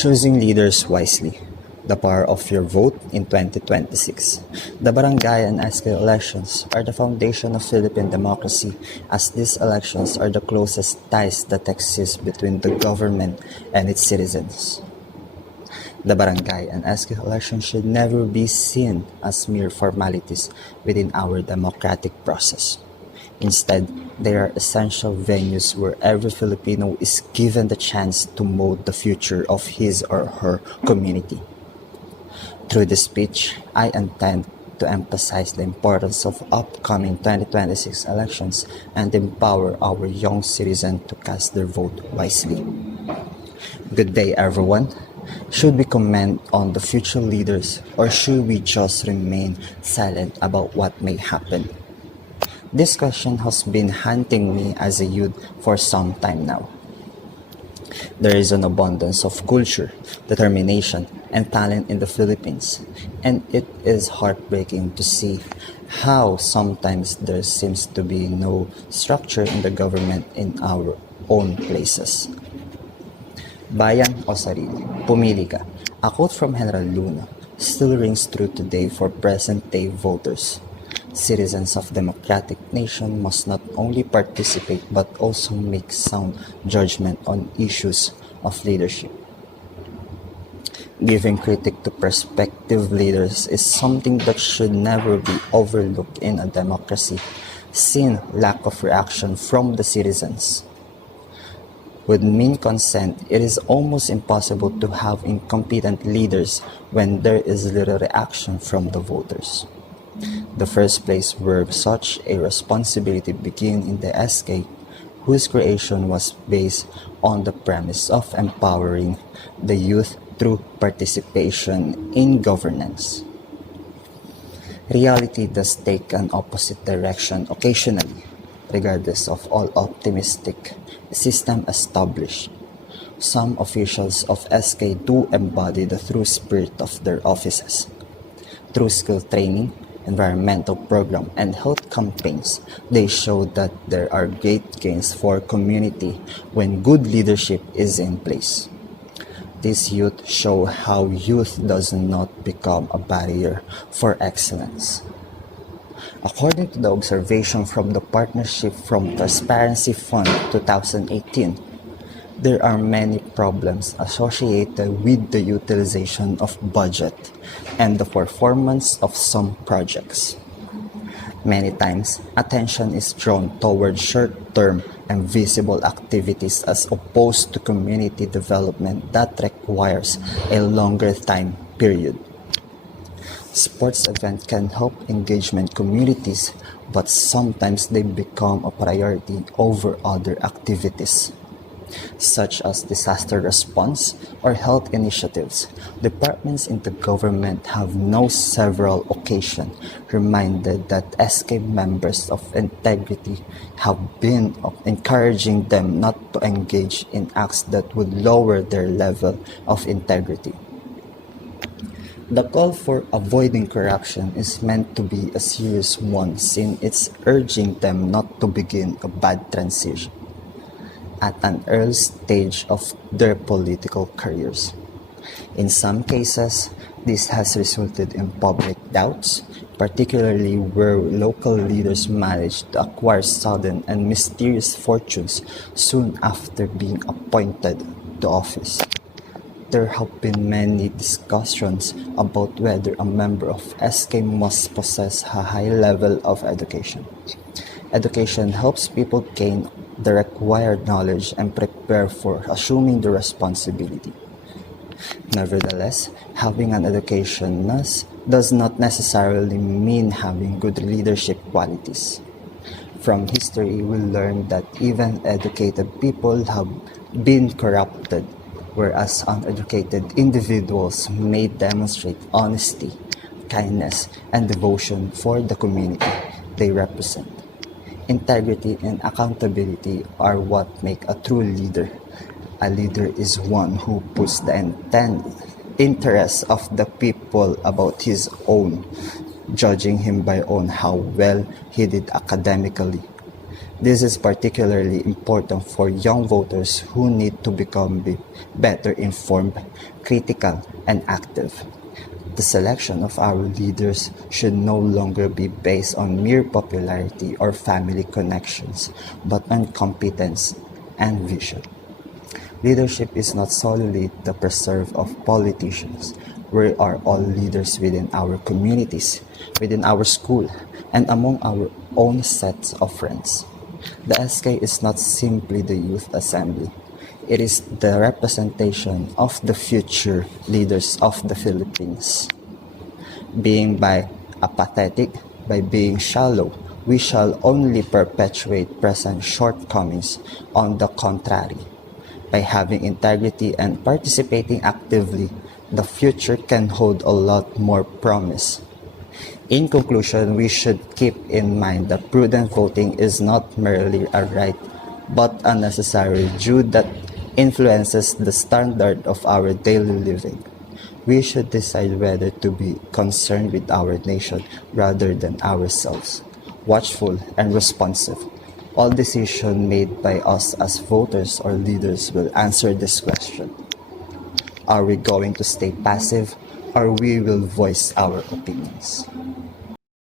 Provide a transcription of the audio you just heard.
Choosing leaders wisely. The power of your vote in 2026. The barangay and SK elections are the foundation of Philippine democracy, as these elections are the closest ties that exist between the government and its citizens. The barangay and SK elections should never be seen as mere formalities within our democratic process. Instead, they are essential venues where every Filipino is given the chance to mold the future of his or her community. Through this speech, I intend to emphasize the importance of upcoming 2026 elections and empower our young citizens to cast their vote wisely. Good day, everyone. Should we comment on the future leaders, or should we just remain silent about what may happen? This question has been haunting me as a youth for some time now. There is an abundance of culture, determination, and talent in the Philippines, and it is heartbreaking to see how sometimes there seems to be no structure in the government in our own places. Bayan o sarili, pumili ka. A quote from General Luna still rings true today for present-day voters. Citizens of democratic nation must not only participate but also make sound judgment on issues of leadership. Giving critique to prospective leaders is something that should never be overlooked in a democracy, seeing lack of reaction from the citizens. With mean consent, it is almost impossible to have incompetent leaders when there is little reaction from the voters. The first place where such a responsibility began in the SK, whose creation was based on the premise of empowering the youth through participation in governance. Reality does take an opposite direction occasionally, regardless of all optimistic system established. Some officials of SK do embody the true spirit of their offices. Through skill training, environmental program, and health campaigns, they show that there are great gains for community when good leadership is in place. These youth show how youth does not become a barrier for excellence. According to the observation from the Partnership from Transparency Fund 2018, there are many problems associated with the utilization of budget and the performance of some projects. Many times, attention is drawn toward short-term and visible activities as opposed to community development that requires a longer time period. Sports events can help engagement communities, but sometimes they become a priority over other activities, such as disaster response or health initiatives. Departments in the government have no several occasions reminded that SK members of integrity have been encouraging them not to engage in acts that would lower their level of integrity. The call for avoiding corruption is meant to be a serious one, since it's urging them not to begin a bad transition at an early stage of their political careers. In some cases, this has resulted in public doubts, particularly where local leaders manage to acquire sudden and mysterious fortunes soon after being appointed to office. There have been many discussions about whether a member of SK must possess a high level of education. Education helps people gain the required knowledge and prepare for assuming the responsibility. Nevertheless, having an education does not necessarily mean having good leadership qualities. From history, we learn that even educated people have been corrupted, whereas uneducated individuals may demonstrate honesty, kindness, and devotion for the community they represent. Integrity and accountability are what make a true leader. A leader is one who puts the interests of the people about his own, judging him by on how well he did academically. This is particularly important for young voters who need to become better informed, critical, and active. The selection of our leaders should no longer be based on mere popularity or family connections, but on competence and vision. Leadership is not solely the preserve of politicians. We are all leaders within our communities, within our school, and among our own sets of friends. The SK is not simply the youth assembly. It is the representation of the future leaders of the Philippines. Being by apathetic, by being shallow, we shall only perpetuate present shortcomings. On the contrary, by having integrity and participating actively, the future can hold a lot more promise. In conclusion, we should keep in mind that prudent voting is not merely a right, but a necessary due that influences the standard of our daily living. We should decide whether to be concerned with our nation rather than ourselves, watchful and responsive. All decisions made by us as voters or leaders will answer this question. Are we going to stay passive or we will voice our opinions?